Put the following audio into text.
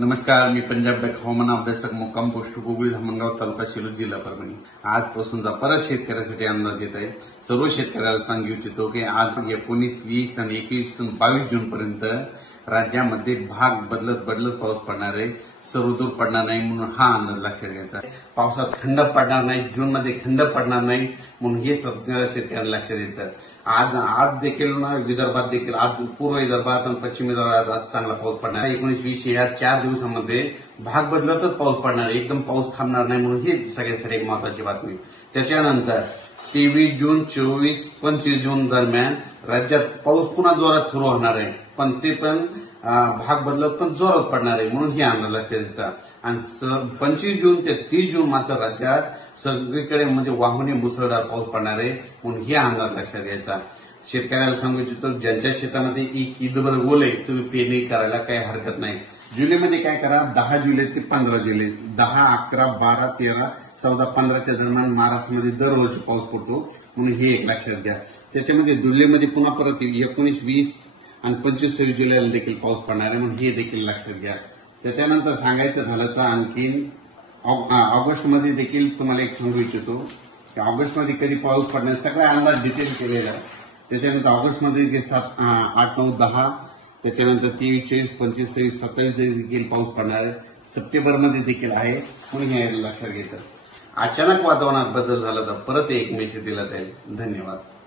नमस्कार, मी पंजाब डक हवामान अभ्यासक मुक्काम पोस्ट गुगळी धामणगाव तालुका शिरूर जिल्हा परभणी. आजपासूनचा परत शेतकऱ्यासाठी अंदाज येत आहे. सर्व शेतकऱ्याला सांगू इच्छितो की आज 19, 20 आणि 21 आणि 22 जून पर्यंत राज्यामध्ये भाग बदलत पाऊस पडणार आहे. सर्वदूर पडणार नाही म्हणून हा अंदाज लक्षात घ्यायचा. पावसात खंड पडणार नाही, जूनमध्ये खंड पडणार नाही म्हणून हे सगळ्या शेतकऱ्यांना लक्षात द्यायचं. आज देखील विदर्भात देखील आज पूर्व विदर्भात आणि पश्चिम विदर्भात आज चांगला पाऊस पडणार आहे. 19, 20 या 4 दिवसांमध्ये भाग बदलतच पाऊस पडणार आहे. एकदम पाऊस थांबणार नाही म्हणून ही सगळ्यासाठी एक महत्वाची बातमी. त्याच्यानंतर 23 जून, 24, 25 जून दरम्यान राज्यात पाऊस पुन्हा जोरात सुरू होणार आहे. पण ते पण भाग बदलत पण जोरात पडणार आहे म्हणून ही अंदाज लक्षात येतात. आणि 25 जून ते 30 जून मात्र राज्यात सगळीकडे म्हणजे वाहुनी मुसळधार पाऊस पडणार आहे म्हणून हे अंदाज लक्षात घ्यायचा. शेतकऱ्याला सांगू इच्छितो, ज्यांच्या शेतामध्ये ईदभर ओल आहे तुम्ही पेरणी करायला काही हरकत नाही. जुलैमध्ये काय करा, 10 जुलै ते 15 जुलै, 10, 11, 12, 13, 14, 15च्या दरम्यान महाराष्ट्रामध्ये दरवर्षी पाऊस पडतो म्हणून हे एक लक्षात घ्या. त्याच्यामध्ये जुलैमध्ये पुन्हा परत 19, 20 आणि 25, 26 जुलैला देखील पाऊस पडणार आहे म्हणून हे देखील लक्षात घ्या. त्याच्यानंतर सांगायचं झालं तर आणखीन ऑगस्टमध्ये देखील तुम्हाला एक सांगू इच्छितो की ऑगस्टमध्ये कधी पाऊस पडणार सगळा अंदाज डिटेल केलेला आहे. त्याच्यानंतर ऑगस्टमध्ये 7, 8, 9, 10, त्याच्यानंतर 23, 24, 25, 26, 27 देखील पाऊस पडणार आहे. सप्टेंबरमध्ये देखील आहे म्हणून हे लक्षात घेतं. अचानक वातावरणात बदल झाला तर परत एक मेसेज दिला जाईल. धन्यवाद.